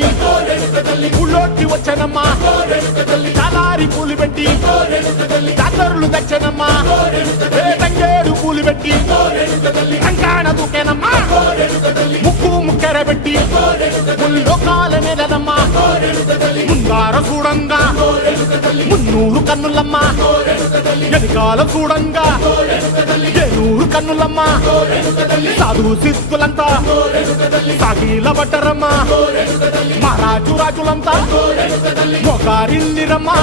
పెట్టి ఊళ్ళోకి వచ్చానమ్మా చాలారి పూలు పెట్టి జాతరులు తెచ్చానమ్మా తంగేడు పూలు పెట్టి కంకాణ దూకేనమ్మా ముక్కు ముక్కెర పెట్టి ముల్లోకాల నెలనమ్మా ముందార చూడంగా మున్నూరు కన్నులమ్మా ఎనకాల చూడంగా ఏనూరు కన్నులమ్మా సాధువు సిద్ధులంతా సాగిల బట్టరమ్మా మహారాజు రాజులంతా మొగారిల్లిరమ్మా